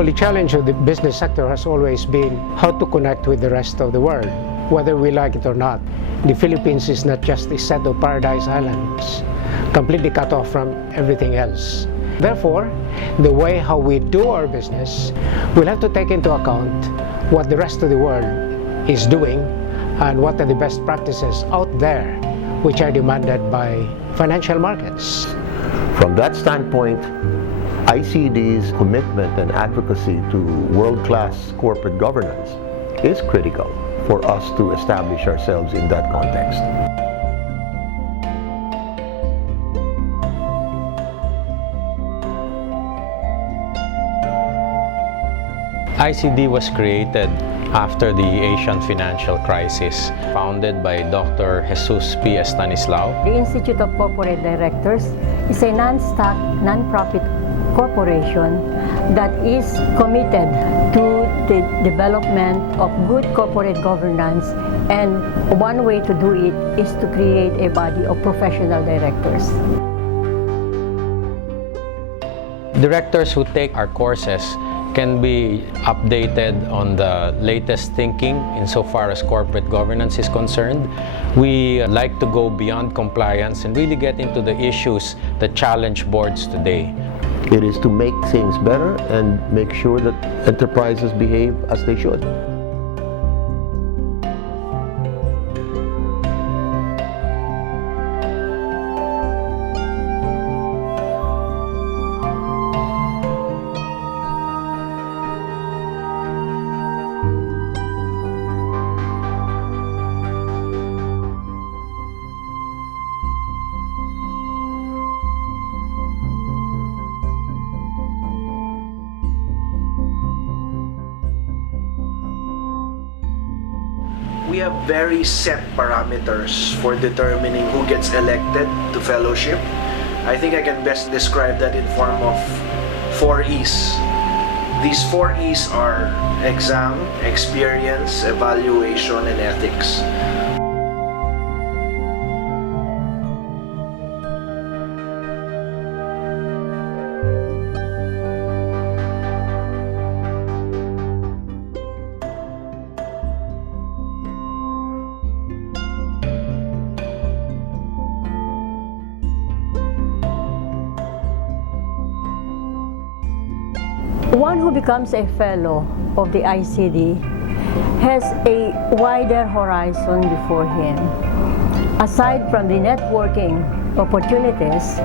Well, the challenge of the business sector has always been how to connect with the rest of the world, whether we like it or not. The Philippines is not just a set of paradise islands, completely cut off from everything else. Therefore, the way how we do our business will have to take into account what the rest of the world is doing and what are the best practices out there which are demanded by financial markets. From that standpoint, ICD's commitment and advocacy to world-class corporate governance is critical for us to establish ourselves in that context. ICD was created after the Asian financial crisis, founded by Dr. Jesus P. Estanislao. The Institute of Corporate Directors is a non-stock, non-profit corporation that is committed to the development of good corporate governance, and one way to do it is to create a body of professional directors. Directors who take our courses can be updated on the latest thinking insofar as corporate governance is concerned. We like to go beyond compliance and really get into the issues that challenge boards today. It is to make things better and make sure that enterprises behave as they should. We have very set parameters for determining who gets elected to fellowship. I think I can best describe that in form of 4 E's. These 4 E's are exam, experience, evaluation, and ethics. One who becomes a fellow of the ICD has a wider horizon before him. Aside from the networking opportunities,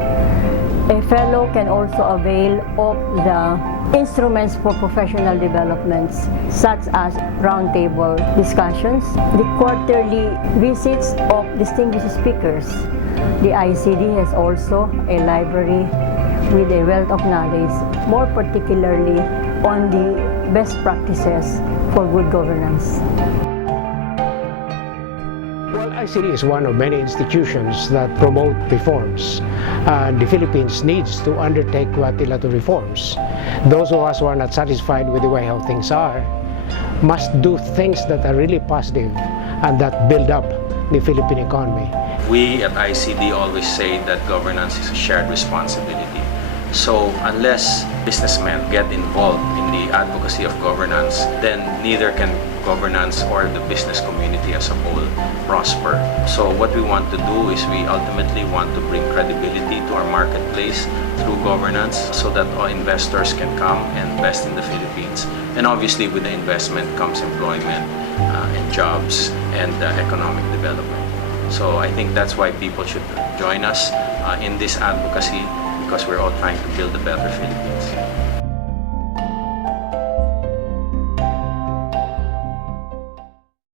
a fellow can also avail of the instruments for professional developments, such as roundtable discussions, the quarterly visits of distinguished speakers. The ICD has also a library with a wealth of knowledge, more particularly on the best practices for good governance. Well, ICD is one of many institutions that promote reforms, and the Philippines needs to undertake multilateral reforms. Those of us who are not satisfied with the way how things are must do things that are really positive and that build up the Philippine economy. We at ICD always say that governance is a shared responsibility. So unless businessmen get involved in the advocacy of governance, then neither can governance or the business community as a whole prosper. So what we want to do is we ultimately want to bring credibility to our marketplace through governance so that all investors can come and invest in the Philippines. And obviously with the investment comes employment and jobs and economic development. So I think that's why people should join us in this advocacy, because we're all trying to build a better Philippines.